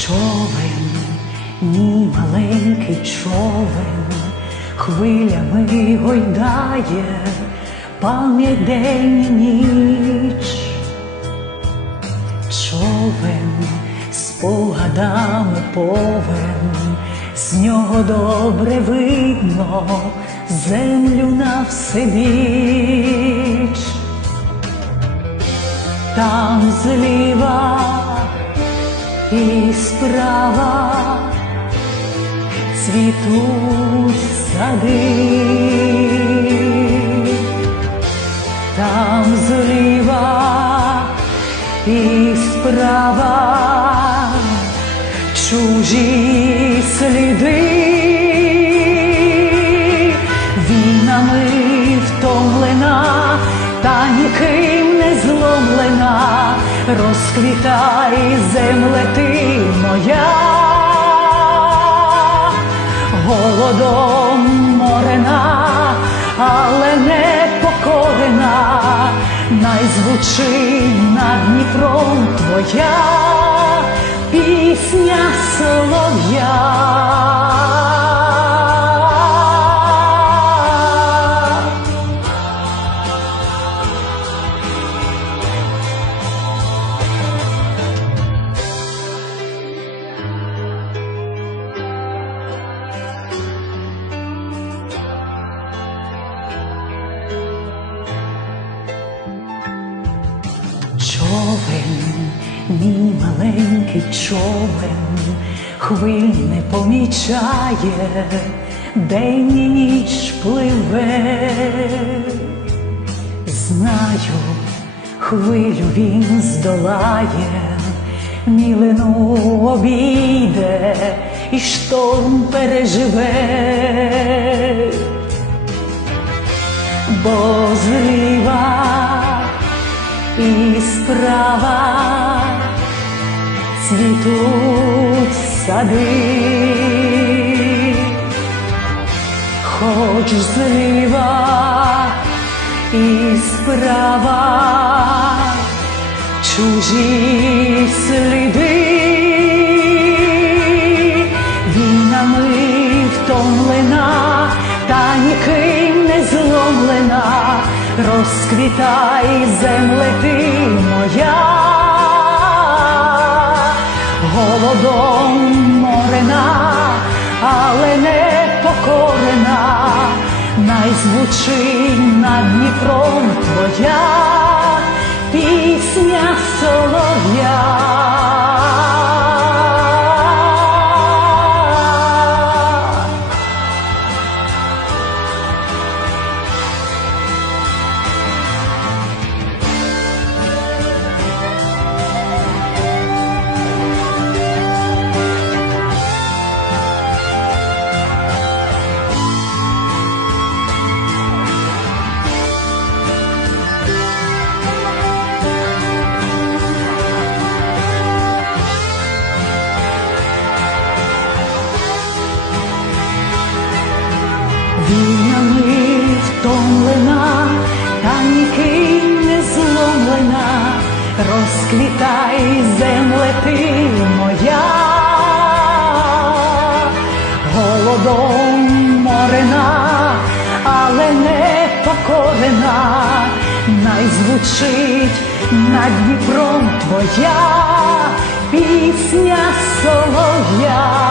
Човен, мій маленький човен, хвилями гойдає пам'ять день і ніч. Човен спогадами повен, з нього добре видно землю на всебіч. Там зліва і справа. Цвітуть сади, там зліва і справа. Чужі сліди, розквітай земле ти моя, голодом морена, але не покорена, найзвучить над Дніпром твоя пісня солов'я. Човен, мій маленький човен, хвиль не помічає, день і ніч пливе. Знаю, хвилю він здолає, мілину обійде і шторм переживе бо зліва і справа цвітуть сади, хоч зліва і справа чужі сліди, війнами втомлена, та ніким не зломлена, розквітай земле ти моя, голодом морена, але не покорена, найзвучи над Дніпром твоя розквітай земле ти моя, голодом морена, але не покорена, найзвучить над Дніпром твоя пісня солов'я.